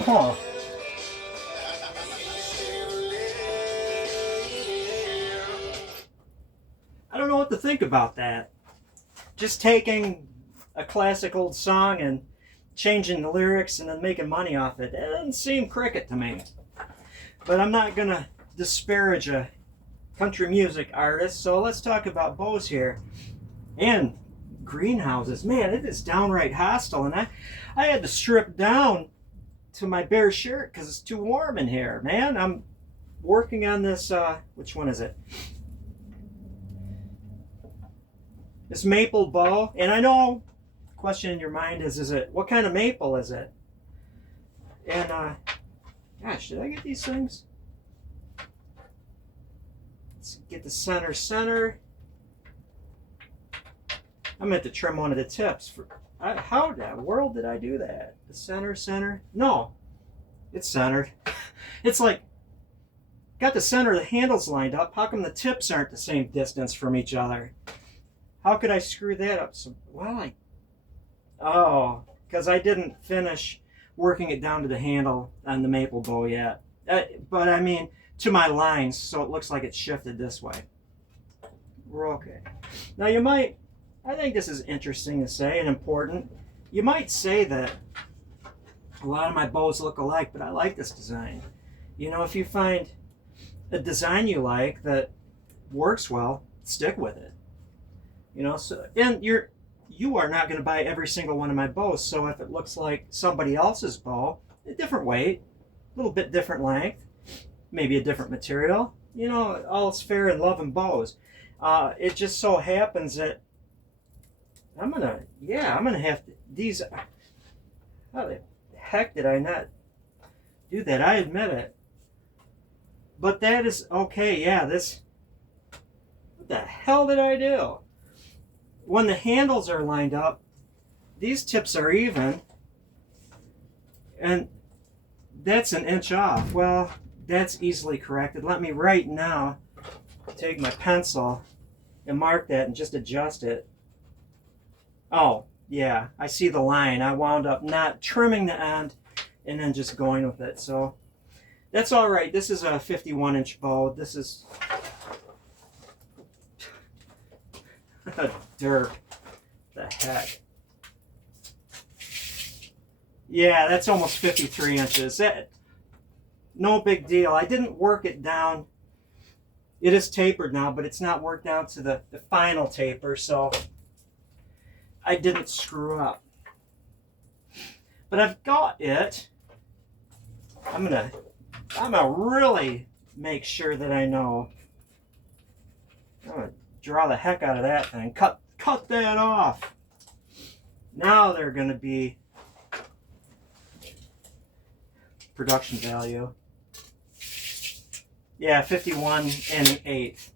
Huh. I don't know what to think about that. Just taking a classic old song and changing the lyrics and then making money off it. It doesn't seem cricket to me. But I'm not going to disparage a country music artist, so let's talk about bows here. And greenhouses. Man, it is downright hostile. And I had to strip down to my bare shirt because it's too warm in here, man. I'm working on this, which one is it? This maple bow. And I know, question in your mind is it, what kind of maple is it? And, gosh, did I get these things? Let's get the center. I'm going to have to trim one of the tips. How in the world did I do that? The center? No, it's centered. It's like, got the center of the handles lined up. How come the tips aren't the same distance from each other? How could I screw that up? Because I didn't finish working it down to the handle on the maple bow yet. But I mean, to my lines, so it looks like it's shifted this way. We're okay. Now I think this is interesting to say and important. You might say that a lot of my bows look alike, but I like this design. You know, if you find a design you like that works well, stick with it. You know, so and you are not going to buy every single one of my bows. So if it looks like somebody else's bow, a different weight, a little bit different length, maybe a different material, you know, all's fair in love and bows. It just so happens that I'm gonna have to, these, how the heck did I not do that? I admit it. But that is okay, yeah, what the hell did I do? When the handles are lined up, these tips are even, and that's an inch off. Well, that's easily corrected. Let me right now take my pencil and mark that and just adjust it. Oh, yeah, I see the line. I wound up not trimming the end and then just going with it. So that's all right. This is a 51-inch bow. This is dirt. The heck. Yeah, that's almost 53 inches. No big deal. I didn't work it down. It is tapered now, but it's not worked down to the final taper, so I didn't screw up. But I've got it. I'm gonna really make sure that I know. I'm gonna draw the heck out of that thing. Cut that off. Now they're gonna be production value. Yeah, 51 1/8.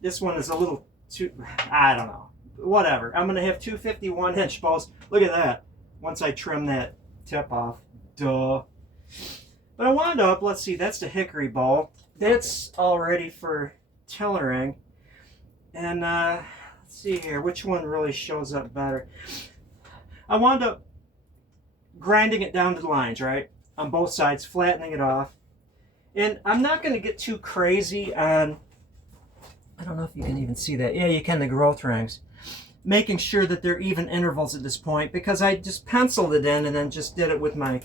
This one is a little too, I don't know. Whatever. I'm gonna have two 51-inch bows. Look at that. Once I trim that tip off. Duh. But I wound up, let's see, that's the hickory bow. That's all ready for tillering. And let's see here, which one really shows up better? I wound up grinding it down to the lines, right? On both sides, flattening it off. And I'm not going to get too crazy on, I don't know if you can even see that. Yeah, you can, the growth rings. Making sure that they're even intervals at this point, because I just penciled it in and then just did it with my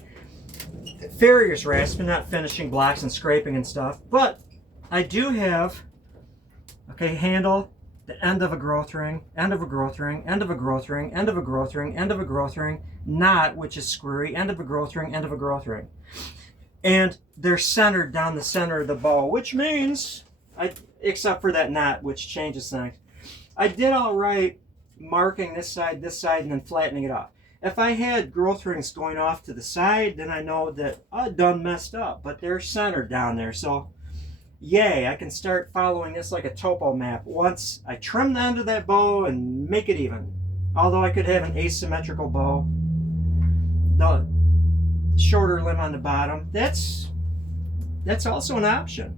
farrier's rasp and not finishing blocks and scraping and stuff. But I do have, okay, handle, the end of a growth ring, end of a growth ring, end of a growth ring, end of a growth ring, end of a growth ring, knot, which is screwy, end of a growth ring, end of a growth ring. And they're centered down the center of the bow, which means, except for that knot, which changes things, I did all right marking this side, and then flattening it off. If I had growth rings going off to the side, then I know that I done messed up, but they're centered down there. So, yay, I can start following this like a topo map once I trim the end of that bow and make it even. Although I could have an asymmetrical bow. The shorter limb on the bottom, that's also an option,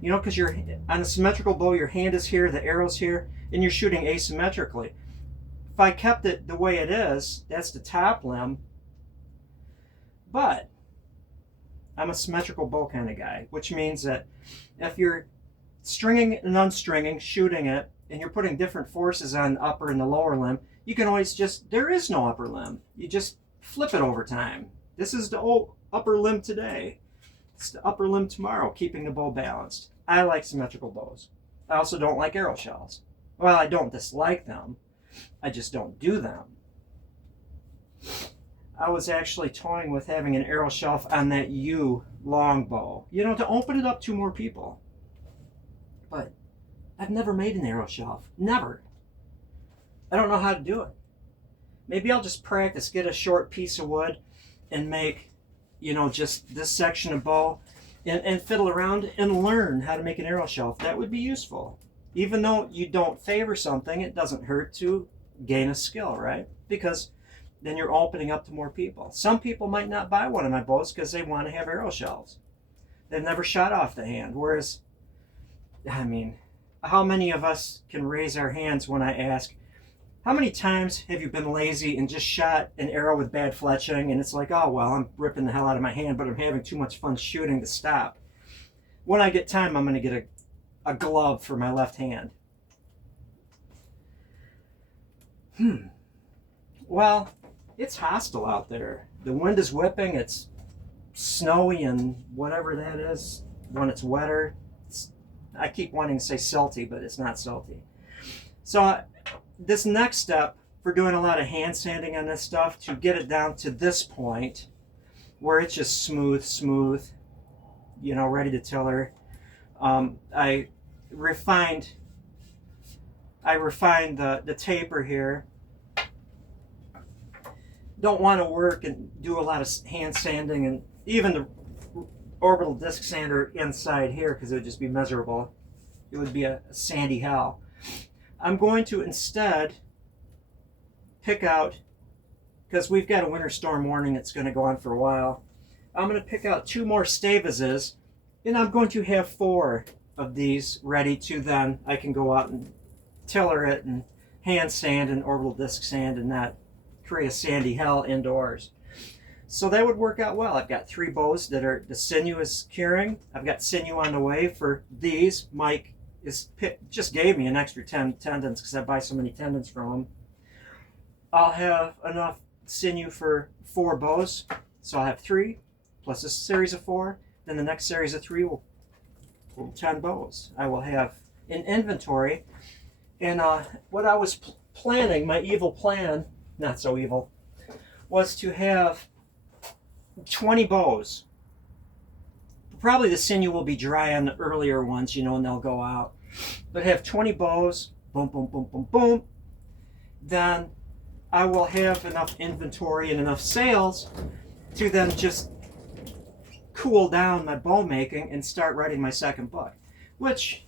you know, because you're on a symmetrical bow, your hand is here, the arrow's here, and you're shooting asymmetrically. If I kept it the way it is, that's the top limb, But I'm a symmetrical bow kind of guy, which means that if you're stringing and unstringing, shooting it, and you're putting different forces on the upper and the lower limb, you can always just, there is no upper limb. You just flip it over time. This is the old upper limb today. It's the upper limb tomorrow, keeping the bow balanced. I like symmetrical bows. I also don't like arrow shells. Well, I don't dislike them. I just don't do them. I was actually toying with having an arrow shelf on that U longbow, you know, to open it up to more people. But I've never made an arrow shelf. Never. I don't know how to do it. Maybe I'll just practice, get a short piece of wood and make, you know, just this section of bow and fiddle around and learn how to make an arrow shelf. That would be useful. Even though you don't favor something, it doesn't hurt to gain a skill, right? Because then you're opening up to more people. Some people might not buy one of my bows because they want to have arrow shells. They've never shot off the hand. Whereas, I mean, how many of us can raise our hands when I ask, how many times have you been lazy and just shot an arrow with bad fletching and it's like, oh, well, I'm ripping the hell out of my hand, but I'm having too much fun shooting to stop. When I get time, I'm going to get a glove for my left hand. Well, it's hostile out there. The wind is whipping. It's snowy and whatever that is when it's wetter. I keep wanting to say silty, but it's not silty. So this next step for doing a lot of hand sanding on this stuff, to get it down to this point where it's just smooth, you know, ready to tiller. I refined the taper here. Don't want to work and do a lot of hand sanding and even the orbital disc sander inside here because it would just be miserable. It would be a sandy hell. I'm going to instead pick out, because we've got a winter storm warning that's going to go on for a while, I'm going to pick out 2 more Stavises, and I'm going to have 4 of these ready to then I can go out and tiller it and hand sand and orbital disc sand and not create a sandy hell indoors. So that would work out well. I've got 3 bows that are, the sinew is curing. I've got sinew on the way for these. Mike just gave me an extra 10 tendons because I buy so many tendons from him. I'll have enough sinew for 4 bows. So I'll have 3 plus a series of 4. Then the next series of 3 will 10 bows. I will have in inventory. And what I was planning, my evil plan, not so evil, was to have 20 bows. Probably the sinew will be dry on the earlier ones, you know, and they'll go out. But have 20 bows, boom, boom, boom, boom, boom. Then I will have enough inventory and enough sales to then just cool down my bow making and start writing my second book. Which,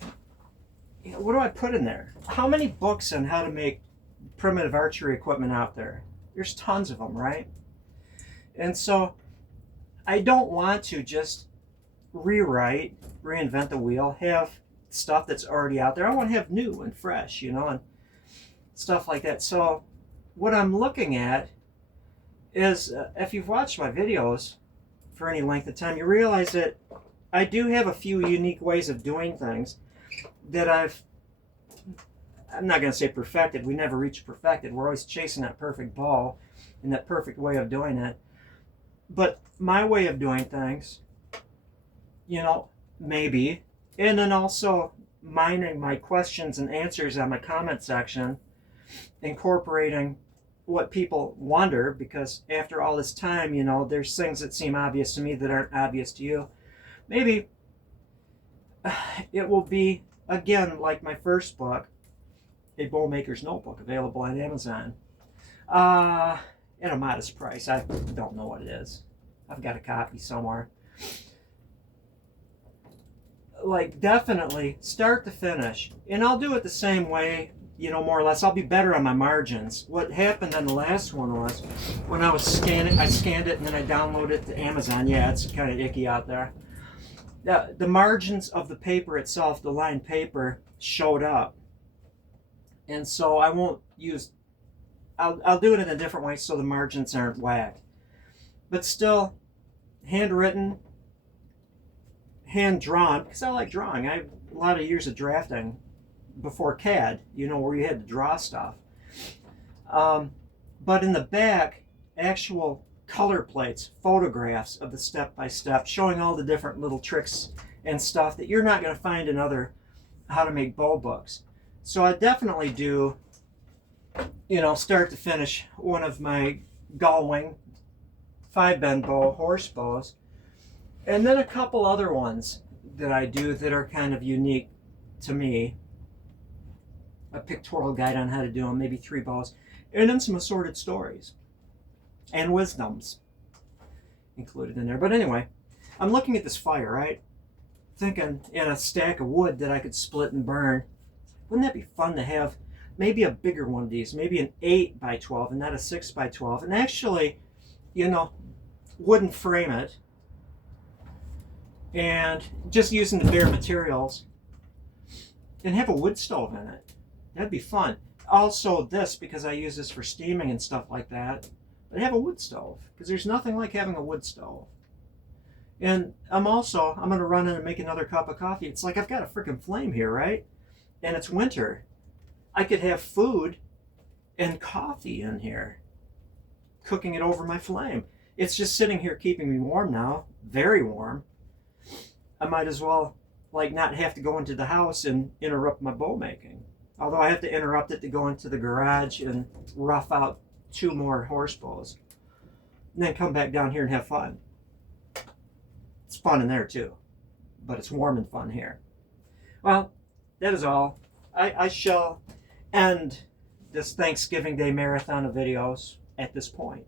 you know, what do I put in there? How many books on how to make primitive archery equipment out there? There's tons of them, right? And so I don't want to just reinvent the wheel, have stuff that's already out there. I want to have new and fresh, you know, and stuff like that. So what I'm looking at is, if you've watched my videos for any length of time, you realize that I do have a few unique ways of doing things that I'm not going to say perfected. We never reach perfected. We're always chasing that perfect ball and that perfect way of doing it. But my way of doing things, you know, maybe, and then also mining my questions and answers on my comment section, incorporating what people wonder, because after all this time, you know, there's things that seem obvious to me that aren't obvious to you. Maybe it will be, again, like my first book, a bow maker's notebook, available on Amazon at a modest price. I don't know what it is. I've got a copy somewhere. Like, definitely start to finish, and I'll do it the same way, you know, more or less. I'll be better on my margins. What happened on the last one was, when I was scanning, I scanned it and then I downloaded it to Amazon. Yeah, it's kind of icky out there. The margins of the paper itself, the lined paper, showed up, and so I won't use, I'll do it in a different way so the margins aren't whacked. But still, handwritten, hand drawn, because I like drawing. I have a lot of years of drafting before CAD, you know, where you had to draw stuff. But in the back, actual color plates, photographs of the step-by-step, showing all the different little tricks and stuff that you're not going to find in other how to make bow books. So I definitely do, you know, start to finish, one of my gull-wing 5-bend bow horse bows, and then a couple other ones that I do that are kind of unique to me. A pictorial guide on how to do them, maybe 3 bows, and then some assorted stories and wisdoms included in there. But anyway, I'm looking at this fire, right? Thinking in a stack of wood that I could split and burn. Wouldn't that be fun to have maybe a bigger one of these, maybe an 8 by 12 and not a 6 by 12, and actually, you know, wouldn't frame it, and just using the bare materials, and have a wood stove in it. That'd be fun. Also this, because I use this for steaming and stuff like that, but have a wood stove, because there's nothing like having a wood stove. And I'm going to run in and make another cup of coffee. It's like I've got a freaking flame here, right? And it's winter. I could have food and coffee in here, cooking it over my flame. It's just sitting here keeping me warm now, very warm. I might as well like not have to go into the house and interrupt my bow making. Although I have to interrupt it to go into the garage and rough out 2 more horse bows. And then come back down here and have fun. It's fun in there too, but it's warm and fun here. Well, that is all. I shall end this Thanksgiving Day marathon of videos at this point.